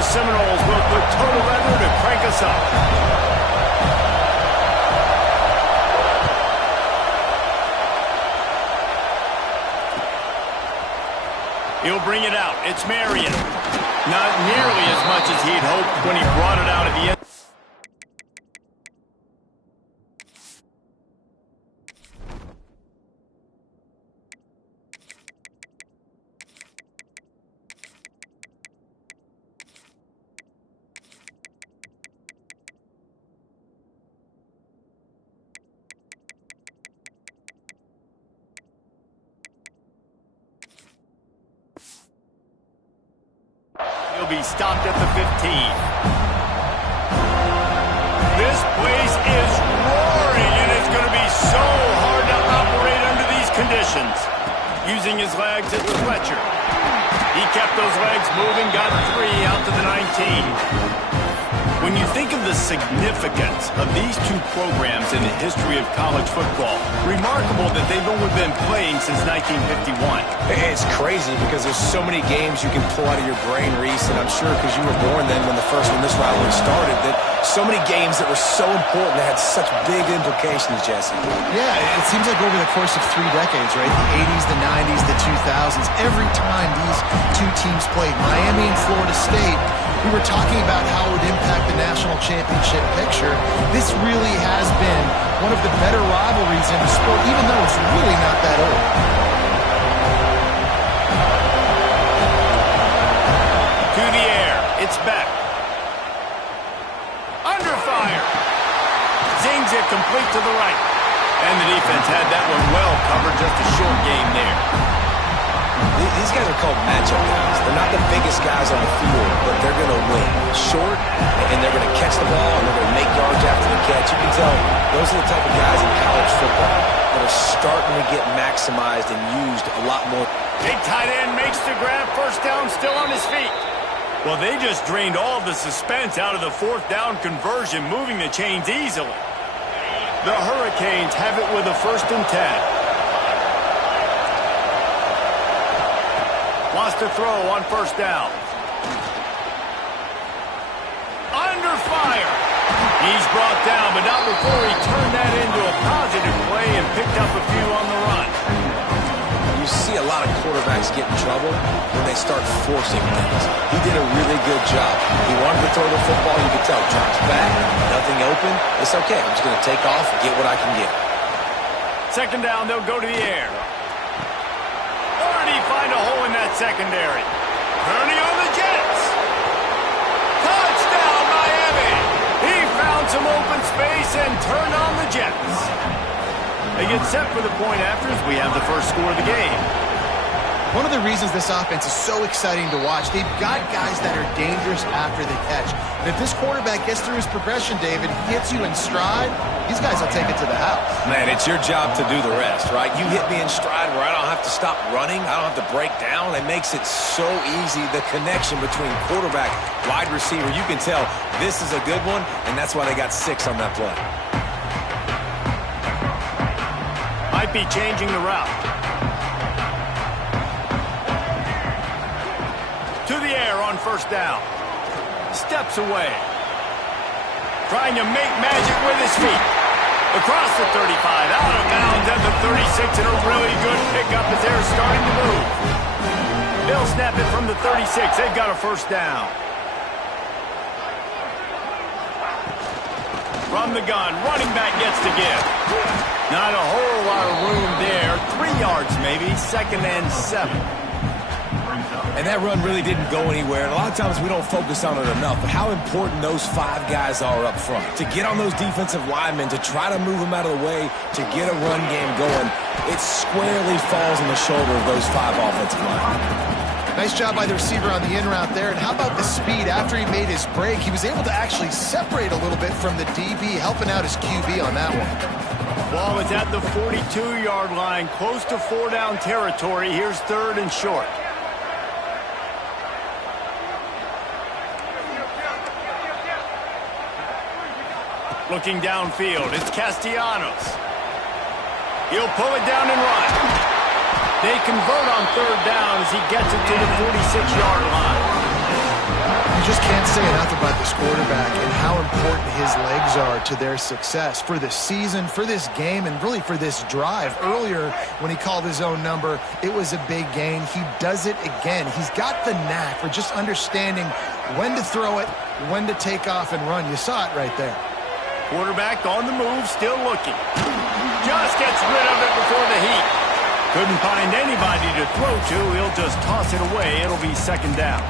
the Seminoles will put total leather to crank us up. He'll bring it out. It's Marion. Not nearly as much as he'd hoped when he brought it out at the end. He'll be stopped at the 15. This place is roaring, and it's going to be so hard to operate under these conditions. Using his legs at Fletcher. He kept those legs moving, got 3 out to the 19. When you think of the significance of these two programs in the history of college football, remarkable that they've only been playing since 1951. It's crazy because there's so many games you can pull out of your brain, Reese, and I'm sure because you were born then when this rivalry started, that so many games that were so important that had such big implications, Jesse. Yeah, it seems like over the course of 3 decades, right? The 80s, the 90s, the 2000s, every time these two teams played, Miami and Florida State, we were talking about how it would impact the national championship picture. This really has been one of the better rivalries in the sport, even though it's really not that old. To the air. It's back. Under fire. Zings it complete to the right. And the defense had that one well covered. Just a short game there. These guys are called matchup guys. They're not the biggest guys on the field, but they're going to win. Short, and they're going to catch the ball, and they're going to make yards after the catch. You can tell those are the type of guys in college football that are starting to get maximized and used a lot more. Big tight end makes the grab. First down, still on his feet. Well, they just drained all of the suspense out of the 4th down conversion, moving the chains easily. The Hurricanes have it with a 1st and 10. Lost a throw on 1st down. Under fire. He's brought down, but not before he turned that into a positive play and picked up a few on the run. You see a lot of quarterbacks get in trouble when they start forcing things. He did a really good job. He wanted to throw the football. You could tell. Drops back. Nothing open. It's okay. I'm just going to take off and get what I can get. 2nd down, they'll go to the air. Find a hole in that secondary. Turning on the Jets. Touchdown, Miami. He found some open space and turned on the Jets. They get set for the point after as we have the first score of the game. One of the reasons this offense is so exciting to watch, they've got guys that are dangerous after the catch. And if this quarterback gets through his progression, David, hits you in stride, these guys will take it to the house. Man, it's your job to do the rest, right? You hit me in stride where I don't have to stop running. I don't have to break down. It makes it so easy. The connection between quarterback, wide receiver, you can tell this is a good one, and that's why they got 6 on that play. Might be changing the route. To the air on 1st down. Steps away. Trying to make magic with his feet. Across the 35, out of bounds at the 36, and a really good pickup as they're starting to move. They'll snap it from the 36. They've got a 1st down. From the gun, running back gets to give. Not a whole lot of room there. 3 yards maybe, 2nd and 7. And that run really didn't go anywhere. And a lot of times we don't focus on it enough. But how important those 5 guys are up front. To get on those defensive linemen, to try to move them out of the way, to get a run game going, it squarely falls on the shoulder of those 5 offensive linemen. Nice job by the receiver on the in route there. And how about the speed? After he made his break, he was able to actually separate a little bit from the DB, helping out his QB on that one. Ball is at the 42-yard line, close to 4-down territory. Here's 3rd and short. Looking downfield, it's Castellanos. He'll pull it down and run. They convert on 3rd down as he gets it to the 46-yard line. You just can't say enough about this quarterback and how important his legs are to their success for the season, for this game, and really for this drive. Earlier, when he called his own number, it was a big gain. He does it again. He's got the knack for just understanding when to throw it, when to take off and run. You saw it right there. Quarterback on the move, still looking. Just gets rid of it before the heat. Couldn't find anybody to throw to. He'll just toss it away. It'll be second down.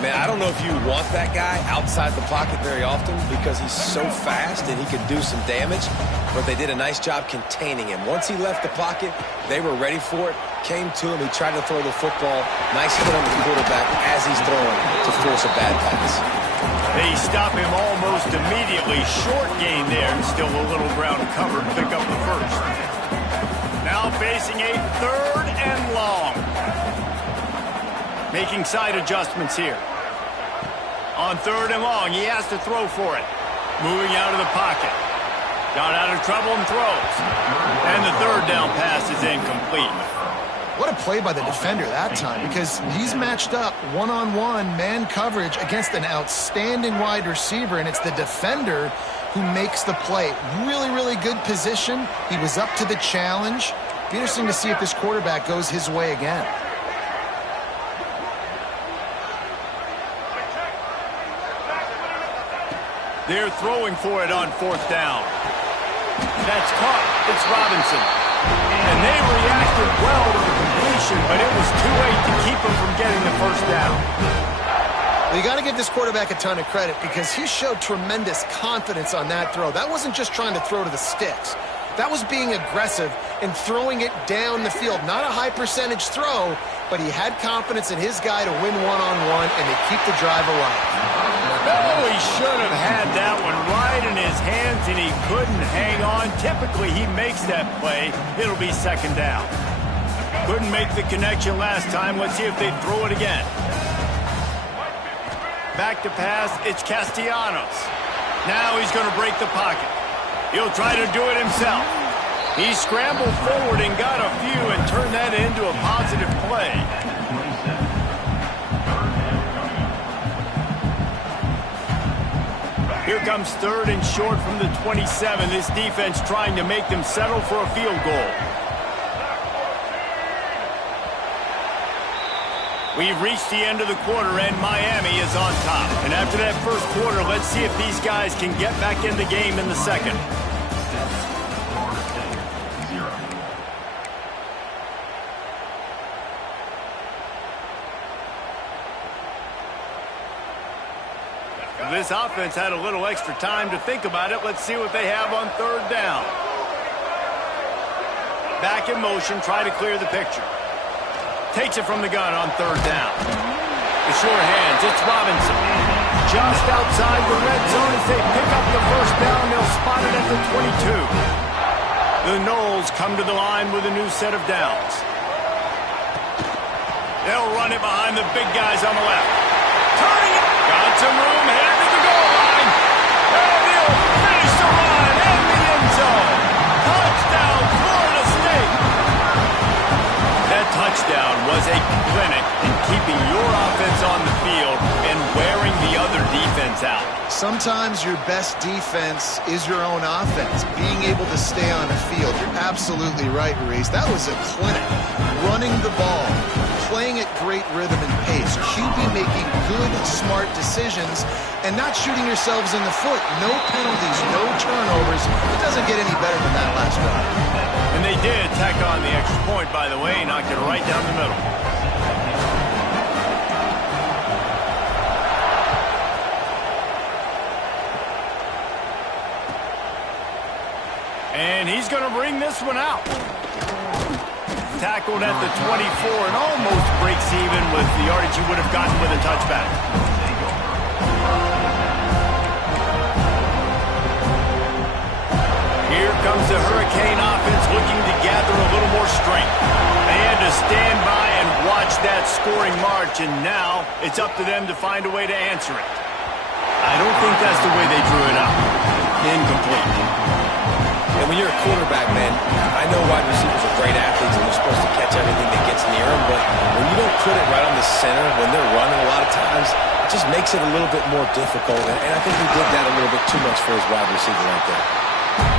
Man, I don't know if you want that guy outside the pocket very often because he's so fast and he could do some damage, but they did a nice job containing him. Once he left the pocket, they were ready for it, came to him, he tried to throw the football. Nice hit on the quarterback as he's throwing to force a bad pass. They stop him almost immediately. Short gain there and still a little ground covered to pick up the first. Now facing a third and long. Making side adjustments here. On third and long, he has to throw for it. Moving out of the pocket. Got out of trouble and throws. And the third down pass is incomplete. What a play by the defender that time, because he's matched up one-on-one man coverage against an outstanding wide receiver, and it's the defender who makes the play. Really, really good position. He was up to the challenge. Be interesting to see if this quarterback goes his way again. They're throwing for it on fourth down. That's caught. It's Robinson. And they reacted well to the completion, but it was too late to keep him from getting the first down. Well, you got to give this quarterback a ton of credit because he showed tremendous confidence on that throw. That wasn't just trying to throw to the sticks. That was being aggressive and throwing it down the field. Not a high percentage throw, but he had confidence in his guy to win one-on-one and to keep the drive alive. Oh, he should have had that one right in his hands, and he couldn't hang on. Typically, he makes that play. It'll be second down. Couldn't make the connection last time. Let's see if they throw it again. Back to pass. It's Castellanos. Now he's going to break the pocket. He'll try to do it himself. He scrambled forward and got a few and turned that into a positive play. Here comes third and short from the 27. This defense trying to make them settle for a field goal. We've reached the end of the quarter, and Miami is on top. And after that first quarter, let's see if these guys can get back in the game in the second. This offense had a little extra time to think about it. Let's see what they have on third down. Back in motion, try to clear the picture. Takes it from the gun on third down. The sure hands, it's Robinson. Just outside the red zone as they pick up the first down. They'll spot it at the 22. The Noles come to the line with a new set of downs. They'll run it behind the big guys on the left. Turning it. Got some room, headed to the goal line. And he'll finish the run in the end zone. Touchdown, Florida State. That touchdown was a clinic in keeping your offense on the field and wearing the other defense out. Sometimes your best defense is your own offense, being able to stay on the field. You're absolutely right, Reese. That was a clinic. Running the ball, playing at great rhythm and pace, QB making good, smart decisions, and not shooting yourselves in the foot. No penalties, no turnovers. It doesn't get any better than that last drive. And they did tack on the extra point, by the way, knocked it right down the middle. And he's going to bring this one out. Tackled at the 24 and almost breaks even with the yardage he would have gotten with a touchback. Here comes the Hurricane offense looking to gather a little more strength. They had to stand by and watch that scoring march, and now it's up to them to find a way to answer it. I don't think that's the way they drew it up. Incomplete. And when you're a quarterback, man, I know wide receivers are great athletes and they're supposed to catch everything that gets near them, but when you don't put it right on the center, when they're running a lot of times, it just makes it a little bit more difficult. And I think he did that a little bit too much for his wide receiver right there.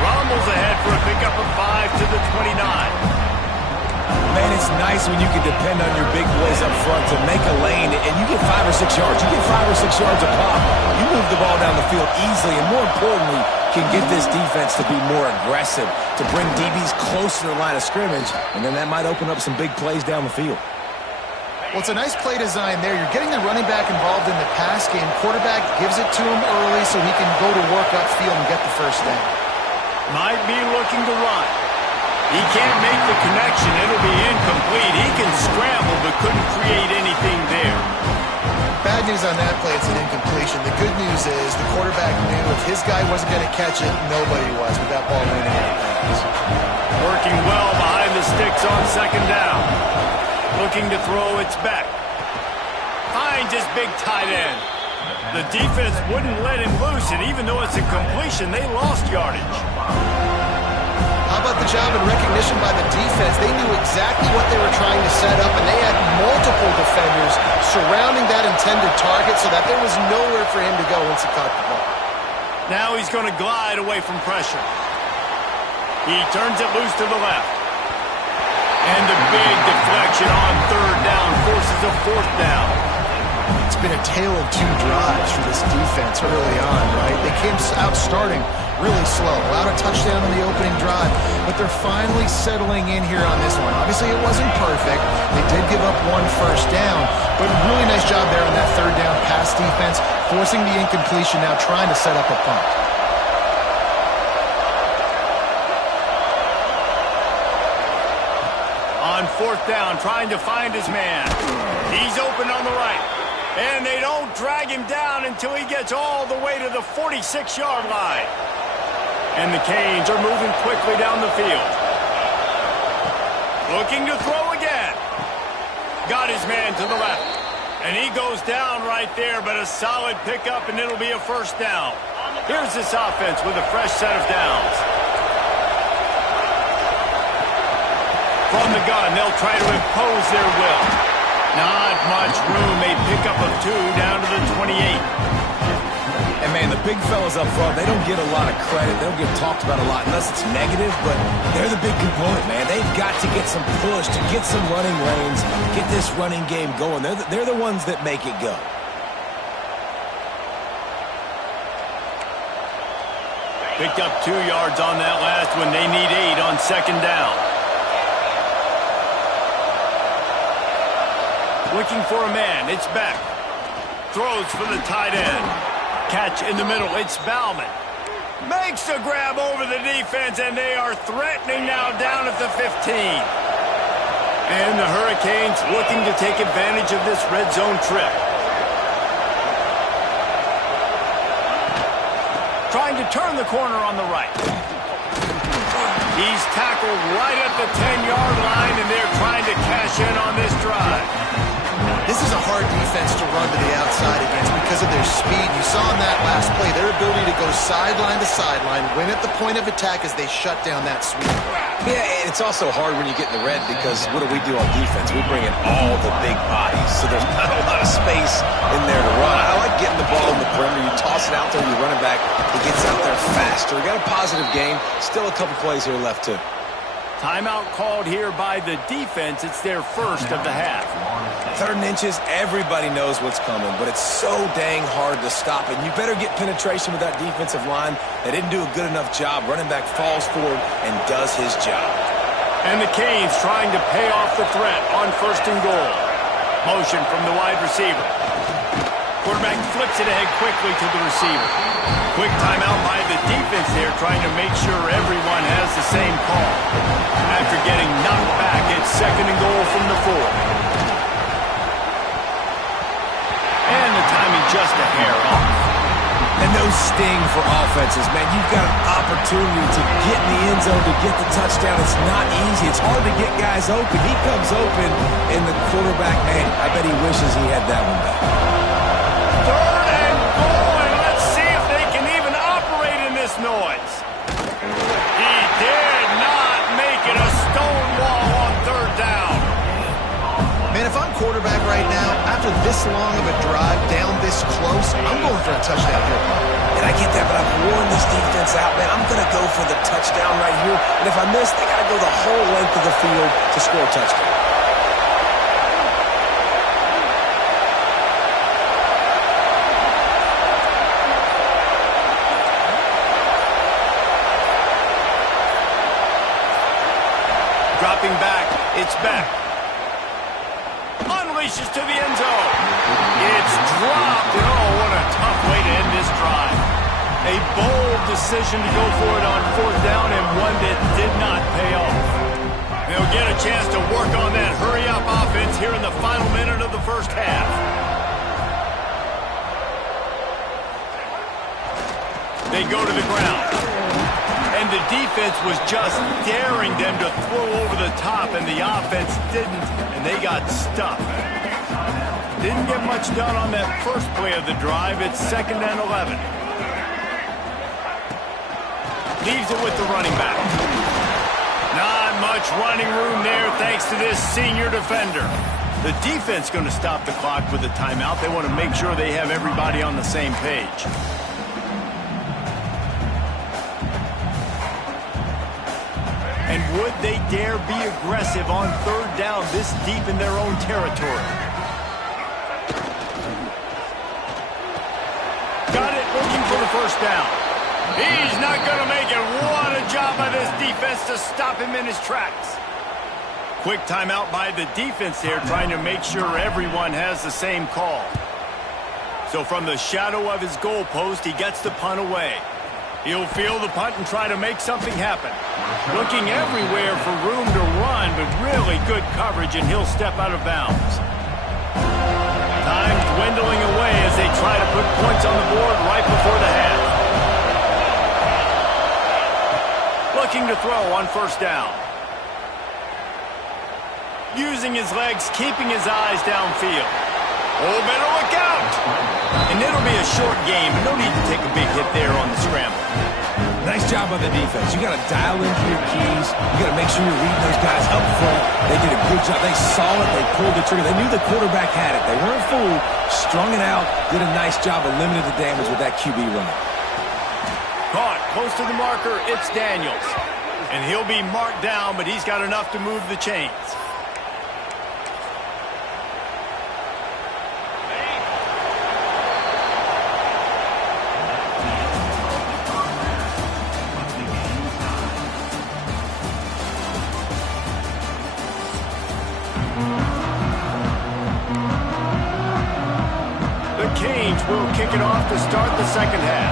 Rumbles ahead for a pickup of 5 to the 29. Man, it's nice when you can depend on your big boys up front to make a lane, and you get 5 or 6 yards. You get 5 or 6 yards a pop. You move the ball down the field easily, and more importantly, can get this defense to be more aggressive, to bring DBs closer to the line of scrimmage, and then that might open up some big plays down the field. Well, it's a nice play design there. You're getting the running back involved in the pass game. Quarterback gives it to him early so he can go to work upfield and get the first down. Might be looking to run. He can't make the connection. It'll be incomplete. He can scramble but couldn't create anything there. Bad news on that play, it's an incompletion. The good news is the quarterback knew if his guy wasn't going to catch it, nobody was with that ball landing out of bounds. Working well behind the sticks on second down. Looking to throw, it's back. Finds his big tight end. The defense wouldn't let him loose, and even though it's a completion, they lost yardage. How about the job and recognition by the defense? They knew exactly what they were trying to set up, and they had multiple defenders surrounding that intended target so that there was nowhere for him to go once he caught the ball. Now he's going to glide away from pressure. He turns it loose to the left. And a big deflection on third down forces a fourth down. It's been a tale of 2 drives for this defense early on, right? They came out starting really slow, allowed a touchdown on the opening drive, but they're finally settling in here on this one. Obviously, it wasn't perfect. They did give up 1 first down, but really nice job there on that third down pass defense, forcing the incompletion, now trying to set up a punt. On fourth down, trying to find his man. He's open on the right. And they don't drag him down until he gets all the way to the 46-yard line. And the Canes are moving quickly down the field. Looking to throw again. Got his man to the left. And he goes down right there, but a solid pickup, and it'll be a first down. Here's this offense with a fresh set of downs. From the gun, they'll try to impose their will. Not much room. A pickup of 2 down to the 28. And, man, the big fellas up front, they don't get a lot of credit. They don't get talked about a lot unless it's negative, but they're the big component, man. They've got to get some push, to get some running lanes, get this running game going. They're the ones that make it go. Picked up 2 yards on that last one. They need 8 on second down. Looking for a man. It's back. Throws for the tight end. Catch in the middle. It's Bauman. Makes a grab over the defense, and they are threatening now down at the 15. And the Hurricanes looking to take advantage of this red zone trip. Trying to turn the corner on the right. He's tackled right at the 10-yard line, and they're trying to cash in on this drive. This is a hard defense to run to the outside against because of their speed. You saw in that last play their ability to go sideline to sideline, win at the point of attack as they shut down that sweep. Yeah, and it's also hard when you get in the red because what do we do on defense? We bring in all the big bodies, so there's not a lot of space in there to run. I like getting the ball in the perimeter. You toss it out there, you run it back. He gets out there faster. We got a positive game. Still a couple plays here left, too. Timeout called here by the defense. It's their first of the half. 3rd and inches, everybody knows what's coming, but it's so dang hard to stop it. You better get penetration with that defensive line. They didn't do a good enough job. Running back falls forward and does his job. And the Canes trying to pay off the threat on 1st and goal. Motion from the wide receiver. Quarterback flips it ahead quickly to the receiver. Quick timeout by the defense there, trying to make sure everyone has the same call. After getting knocked back, it's 2nd and goal from the 4. And the timing just a hair off. And those sting for offenses, man. You've got an opportunity to get in the end zone, to get the touchdown. It's not easy. It's hard to get guys open. He comes open, and the quarterback, man, I bet he wishes he had that one back. 3rd and goal, and let's see if they can even operate in this noise. He for a touchdown here. And I get that, but I've worn this defense out, man. I'm going to go for the touchdown right here. And if I miss, they got to go the whole length of the field to score a touchdown. Dropping back, it's back. Unleashes to the end zone. It's dropped, and oh, what a tough way to end this drive. A bold decision to go for it on 4th down, and one that did not pay off. They'll get a chance to work on that hurry-up offense here in the final minute of the first half. They go to the ground. And the defense was just daring them to throw over the top, and the offense didn't, and they got stuck. Didn't get much done on that first play of the drive. It's 2nd and 11. Leaves it with the running back. Not much running room there thanks to this senior defender. The defense going to stop the clock with a timeout. They want to make sure they have everybody on the same page. And would they dare be aggressive on 3rd down this deep in their own territory? Got it, looking for the 1st down. He's not going to make it. What a job by this defense to stop him in his tracks. Quick timeout by the defense here, trying to make sure everyone has the same call. So from the shadow of his goalpost, he gets the punt away. He'll field the punt and try to make something happen. Looking everywhere for room to run, but really good coverage, and he'll step out of bounds. Time dwindling away as they try to put points on the board right before the half. Looking to throw on 1st down. Using his legs, keeping his eyes downfield. Oh, better look out! And it'll be a short game, and no need to take a big hit there on the scramble. Nice job on the defense. You got to dial into your keys. You got to make sure you're reading those guys up front. They did a good job. They saw it. They pulled the trigger. They knew the quarterback had it. They weren't fooled. Strung it out. Did a nice job of limiting the damage with that QB run. Caught close to the marker. It's Daniels. And he'll be marked down, but he's got enough to move the chains. Will kick it off to start the 2nd half.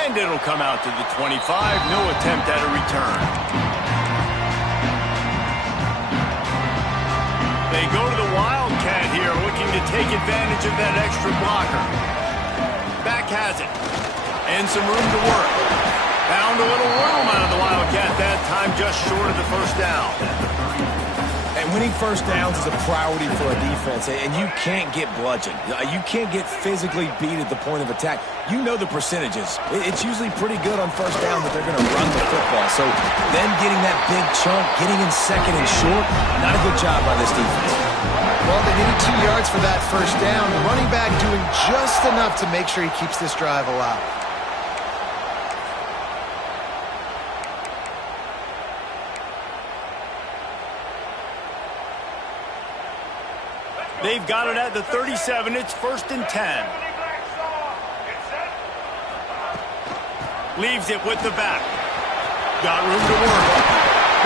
And it'll come out to the 25. No attempt at a return. They go to the Wildcat here, looking to take advantage of that extra blocker. Back has it. And some room to work. Found a little room out of the Wildcat that time, just short of the 1st down. And winning 1st downs is a priority for a defense, and you can't get bludgeoned. You can't get physically beat at the point of attack. You know the percentages. It's usually pretty good on 1st down that they're going to run the football. So them getting that big chunk, getting in 2nd and short, not a good job by this defense. Well, they needed 2 yards for that 1st down. The running back doing just enough to make sure he keeps this drive alive. They've got it at the 37. It's 1st and 10. Leaves it with the back. Got room to work.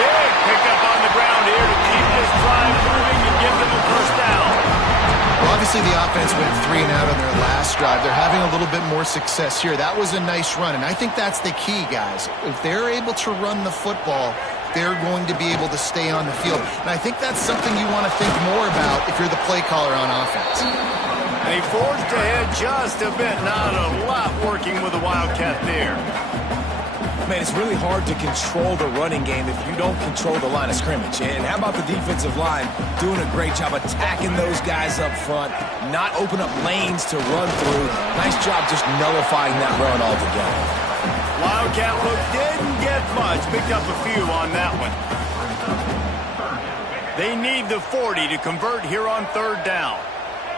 Big pickup on the ground here to keep this drive moving and give them a 1st down. Well, obviously the offense went 3 and out on their last drive. They're having a little bit more success here. That was a nice run, and I think that's the key, guys. If they're able to run the football, they're going to be able to stay on the field. And I think that's something you want to think more about if you're the play caller on offense. They forged ahead just a bit. Not a lot working with the Wildcat there. Man, it's really hard to control the running game if you don't control the line of scrimmage. And how about the defensive line doing a great job attacking those guys up front, not open up lanes to run through. Nice job just nullifying that run altogether. Wildcat look didn't get much. Picked up a few on that one. They need the 40 to convert here on third down.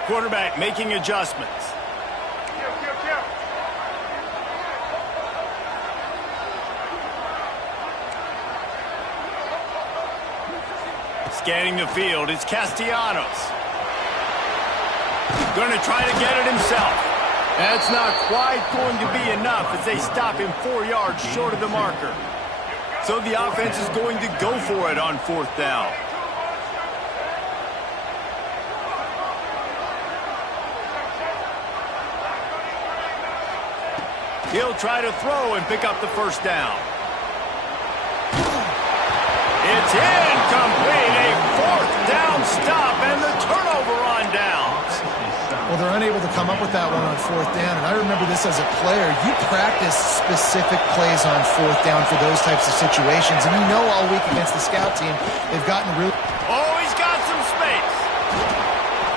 Quarterback making adjustments. Scanning the field, it's Castellanos. Going to try to get it himself. That's not quite going to be enough as they stop him 4 yards short of the marker. So the offense is going to go for it on fourth down. He'll try to throw and pick up the first down. It's incomplete. A fourth down stop and the turnover on downs. Well, they're unable to come up with that one on fourth down. And I remember this as a player. You practice specific plays on fourth down for those types of situations. And you know all week against the scout team, they've gotten real. Oh, he's got some space.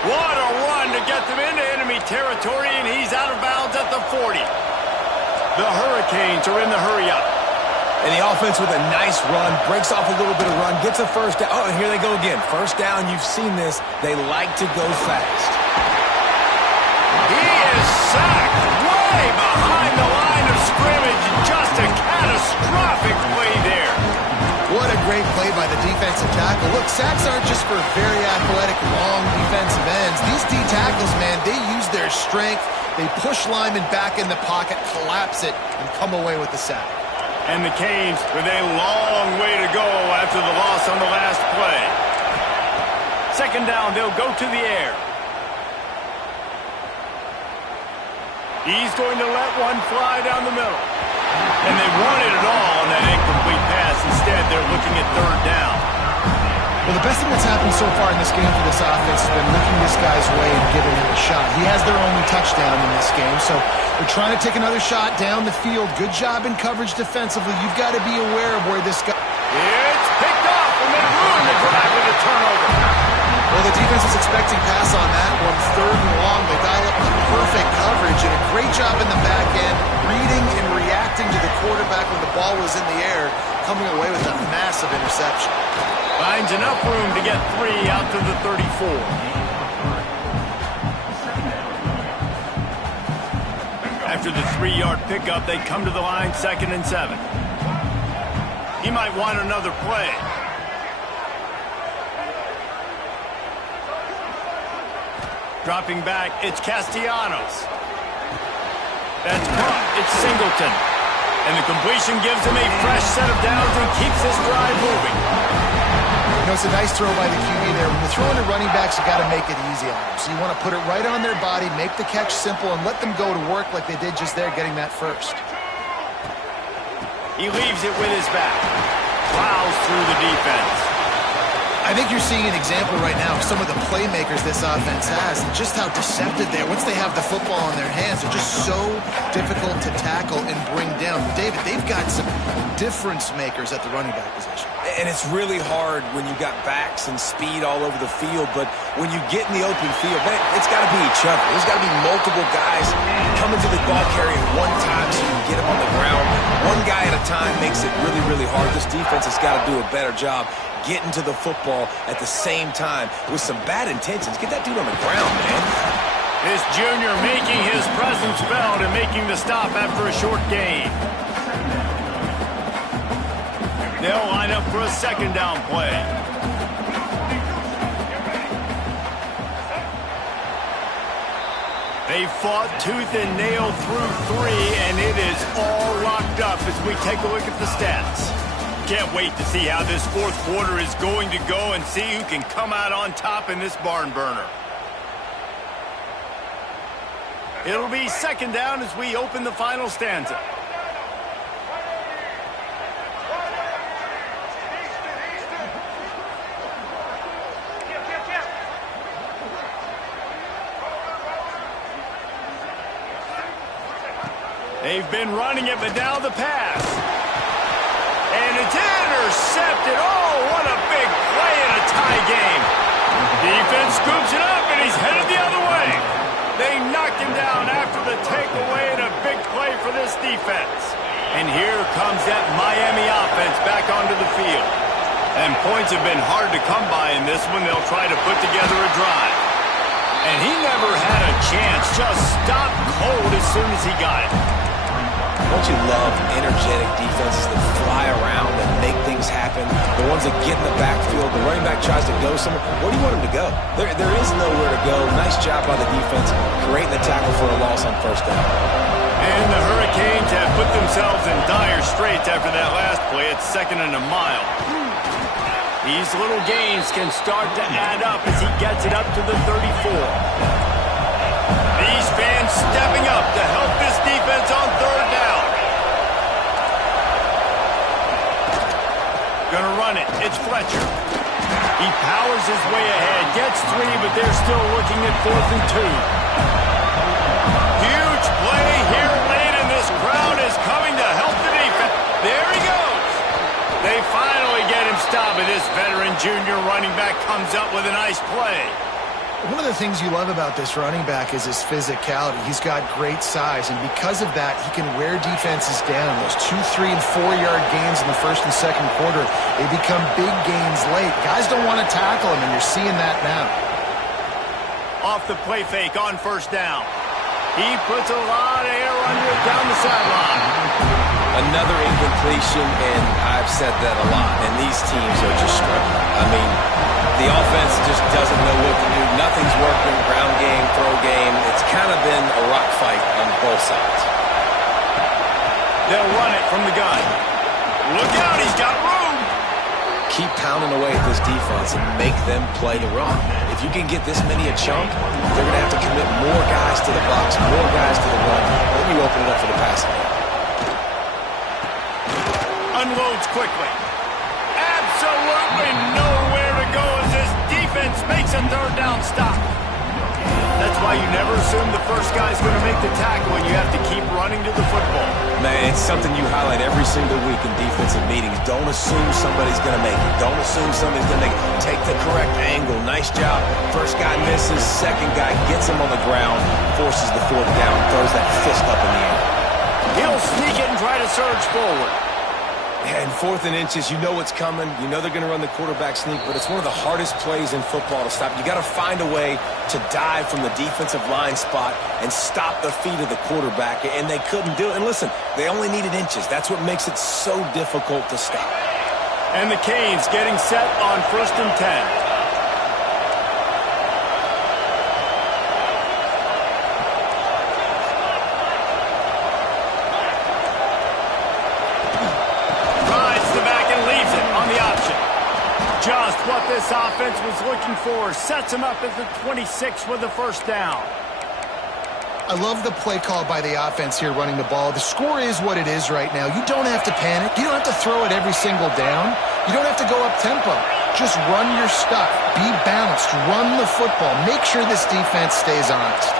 What a run to get them into enemy territory, and he's out of bounds at the 40. The Hurricanes are in the hurry-up. And the offense with a nice run, breaks off a little bit of run, gets a first down. Oh, and here they go again. First down, you've seen this. They like to go fast. He is sacked way behind the line of scrimmage. Just a catastrophic play there. What a great play by the defensive tackle. Look, sacks aren't just for very athletic, long defensive ends. These D tackles, man, they use their strength. They push linemen back in the pocket, collapse it, and come away with the sack. And the Canes with a long way to go after the loss on the last play. Second down, they'll go to the air. He's going to let one fly down the middle. And they wanted it all on that incomplete pass. Instead, they're looking at third down. Well, the best thing that's happened so far in this game for this offense has been looking this guy's way and giving him a shot. He has their only touchdown in this game, so they're trying to take another shot down the field. Good job in coverage defensively. You've got to be aware of where this guy... It's picked off, and they ruined the drive with a turnover. Well, the defense was expecting pass on that one. Third and long, they dial up the perfect coverage, and a great job in the back end, reading and reacting to the quarterback when the ball was in the air, coming away with a massive interception. Finds enough room to get 3 out to the 34. After the 3-yard pickup, they come to the line, 2nd and 7. He might want another play. Dropping back, it's Castellanos. That's caught, it's Singleton. And the completion gives him a fresh set of downs and keeps this drive moving. You know, it's a nice throw by the QB there. When you're throwing to running backs, you got to make it easy on them. So you want to put it right on their body, make the catch simple, and let them go to work like they did just there, getting that first. He leaves it with his back. Plows through the defense. I think you're seeing an example right now of some of the playmakers this offense has and just how deceptive they are. Once they have the football in their hands, they're just so difficult to tackle and bring down. David, they've got some difference makers at the running back position. And it's really hard when you got backs and speed all over the field, but when you get in the open field, man, it's got to be each other. There's got to be multiple guys coming to the ball carrier at one time so you can get him on the ground. One guy at a time makes it really, really hard. This defense has got to do a better job getting to the football at the same time with some bad intentions. Get that dude on the ground, man. This junior making his presence felt and making the stop after a short gain. They'll line up for a second down play. They fought tooth and nail through 3, and it is all locked up as we take a look at the stats. Can't wait to see how this fourth quarter is going to go and see who can come out on top in this barn burner. It'll be second down as we open the final stanza. They've been running it, but now the pass. And it's intercepted. Oh, what a big play in a tie game. Defense scoops it up, and he's headed the other way. They knocked him down after the takeaway, and a big play for this defense. And here comes that Miami offense back onto the field. And points have been hard to come by in this one. They'll try to put together a drive. And he never had a chance. Just stopped cold as soon as he got it. Don't you love energetic defenses that fly around and make things happen? The ones that get in the backfield, the running back tries to go somewhere. Where do you want him to go? There is nowhere to go. Nice job by the defense, creating the tackle for a loss on first down. And the Hurricanes have put themselves in dire straits after that last play. It's 2nd and a mile. These little gains can start to add up as he gets it up to the 34. These fans stepping up to help this defense on 3rd down. Gonna run it. It's Fletcher. He powers his way ahead. Gets 3, but they're still looking at 4th and 2. Huge play here late, and this crowd is coming to help the defense. There he goes. They finally get him stopped, and this veteran junior running back comes up with a nice play. One of the things you love about this running back is his physicality. He's got great size, and because of that, he can wear defenses down. Those 2, 3, and 4-yard gains in the first and second quarter, they become big gains late. Guys don't want to tackle him, and you're seeing that now. Off the play fake on 1st down. He puts a lot of air under it down the sideline. Another incompletion, and I've said that a lot, and these teams are just struggling. I mean, the offense just doesn't know what to do. Nothing's working. Ground game, throw game. It's kind of been a rock fight on both sides. They'll run it from the gun. Look out, he's got room. Keep pounding away at this defense and make them play the run. If you can get this many a chunk, they're going to have to commit more guys to the box, more guys to the run. Then you open it up for the passing game. Unloads quickly. Absolutely nowhere to go as this defense makes a 3rd down stop. That's why you never assume the first guy's going to make the tackle, and you have to keep running to the football. Man, it's something you highlight every single week in defensive meetings. Don't assume somebody's going to make it. Don't assume somebody's going to make it. Take the correct angle. Nice job. First guy misses. Second guy gets him on the ground, forces the 4th down, throws that fist up in the air. He'll sneak it and try to surge forward. And 4th and inches, you know what's coming. You know they're going to run the quarterback sneak, but it's one of the hardest plays in football to stop. You got to find a way to dive from the defensive line spot and stop the feet of the quarterback, and they couldn't do it. And listen, they only needed inches. That's what makes it so difficult to stop. And the Canes getting set on 1st and 10. Just what this offense was looking for. Sets him up at the 26 with the 1st down. I love the play call by the offense here running the ball. The score is what it is right now. You don't have to panic. You don't have to throw it every single down. You don't have to go up tempo. Just run your stuff. Be balanced. Run the football. Make sure this defense stays honest.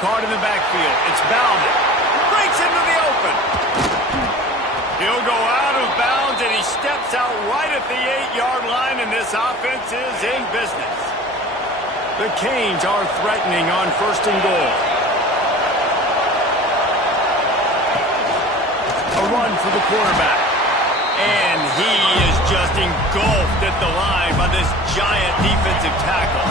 Caught in the backfield. It's Bowden. Breaks into the open. He'll go out of bounds, and he steps out right at the 8-yard line, and this offense is in business. The Canes are threatening on 1st and goal. A run for the quarterback. And he is just engulfed at the line by this giant defensive tackle.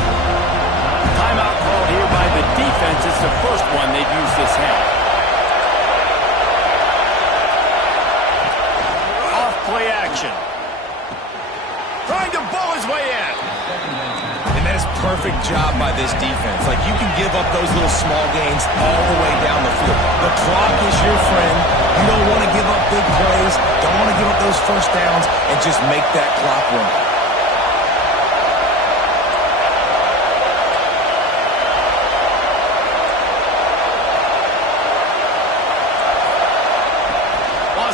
Timeout called here by the defense. It's the first one they've used this half. Off play action. Trying to bowl his way in. And that is perfect job by this defense. Like, you can give up those little small gains all the way down the field. The clock is your friend. You don't want to give up big plays. Don't want to give up those 1st downs, and just make that clock run.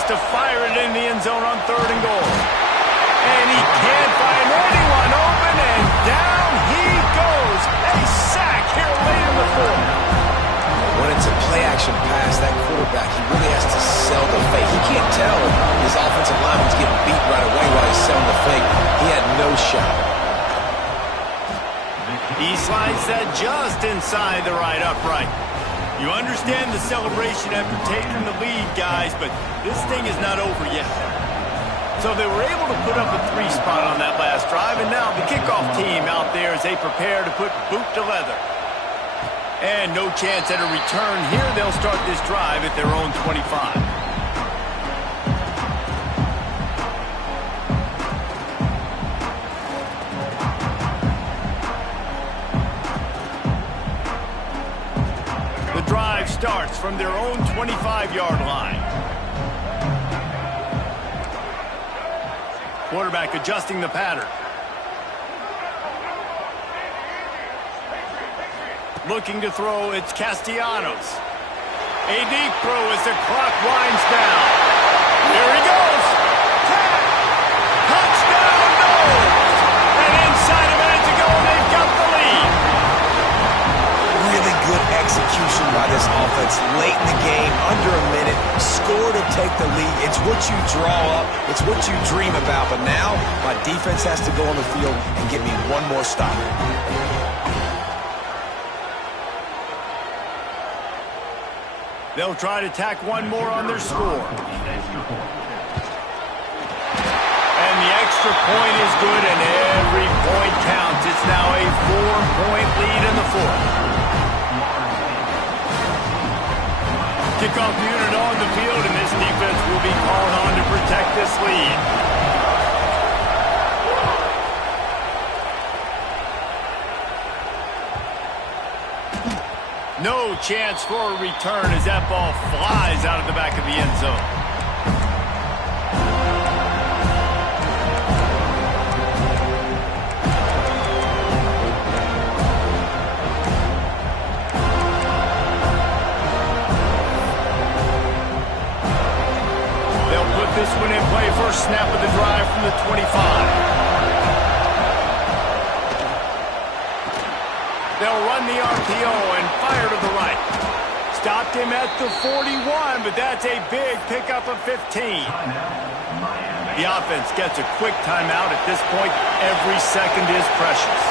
To fire it in the end zone on 3rd and goal. And he can't find anyone open, and down he goes. A sack here late in the 4th. When it's a play-action pass, that quarterback, he really has to sell the fake. He can't tell if his offensive lineman's getting beat right away while he's selling the fake. He had no shot. He slides that just inside the right upright. You understand the celebration after taking the lead, guys, but this thing is not over yet. So they were able to put up a 3 spot on that last drive, and now the kickoff team out there as they prepare to put boot to leather. And no chance at a return here. They'll start this drive at their own 25. The drive starts from their own 25-yard line. Quarterback adjusting the pattern. Looking to throw, it's Castellanos. A deep throw as the clock winds down. Here he goes. Touchdown, no! And inside a minute to go, they've got the lead. Really good execution by this offense. Late in the game, under a minute, score to take the lead. It's what you draw up. It's what you dream about. But now, my defense has to go on the field and get me one more stop. They'll try to tack one more on their score. And the extra point is good, and every point counts. It's now a 4-point lead in the fourth. Kickoff unit on the field, and this defense will be called on to protect this lead. No chance for a return as that ball flies out of the back of the end zone. They'll put this one in play. First snap of the drive from the 25. They'll run the RPO and fire to the right. Stopped him at the 41, but that's a big pickup of 15. The offense gets a quick timeout. At this point, every second is precious.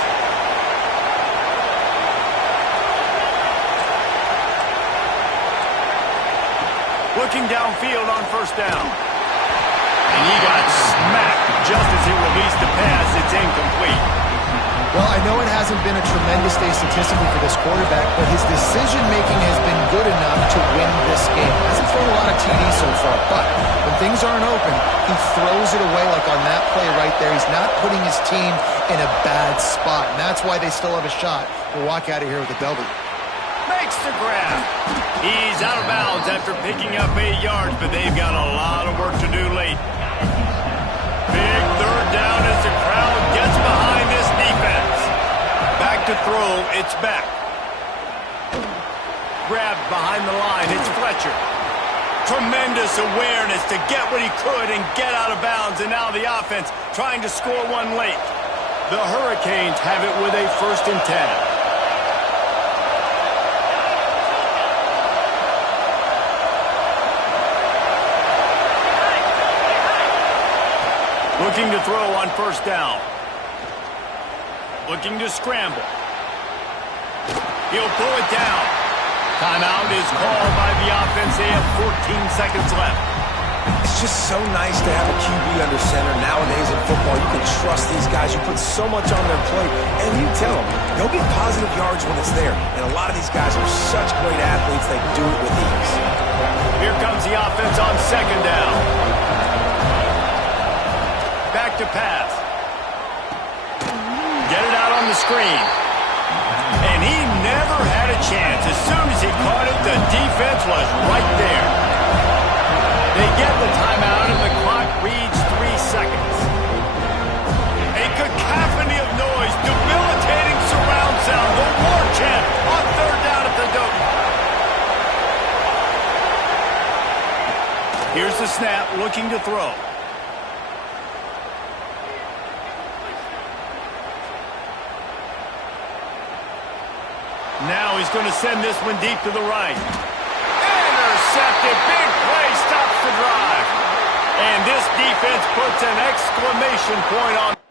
Looking downfield on first down. And he got smacked just as he released the pass. It's incomplete. Well, I know it hasn't been a tremendous day statistically for this quarterback, but his decision-making has been good enough to win this game. Hasn't thrown a lot of TDs so far, but when things aren't open, he throws it away like on that play right there. He's not putting his team in a bad spot, and that's why they still have a shot to walk out of here with a W. Makes the grab. He's out of bounds after picking up 8 yards, but they've got a lot of work to do late. Big third down as the crowd gets behind this defense. Back to throw, it's Beck. Grabbed behind the line, it's Fletcher. Tremendous awareness to get what he could and get out of bounds, and now the offense trying to score one late. The Hurricanes have it with a 1st and 10. Looking to throw on first down. Looking to scramble. He'll pull it down. Timeout is called by the offense. They have 14 seconds left. It's just so nice to have a QB under center. Nowadays in football, you can trust these guys. You put so much on their plate, and you tell them, they'll get positive yards when it's there. And a lot of these guys are such great athletes, they do it with ease. Here comes the offense on second down. Back to pass. Get it out on the screen. And he never had a chance. As soon as he caught it, the defense was right there. They get the timeout, and the clock reads 3 seconds. A cacophony of noise, debilitating surround sound, the war chant on third down at the Doak. Here's the snap, looking to throw. Now he's going to send this one deep to the right. Intercepted. Big play stops the drive. And this defense puts an exclamation point on.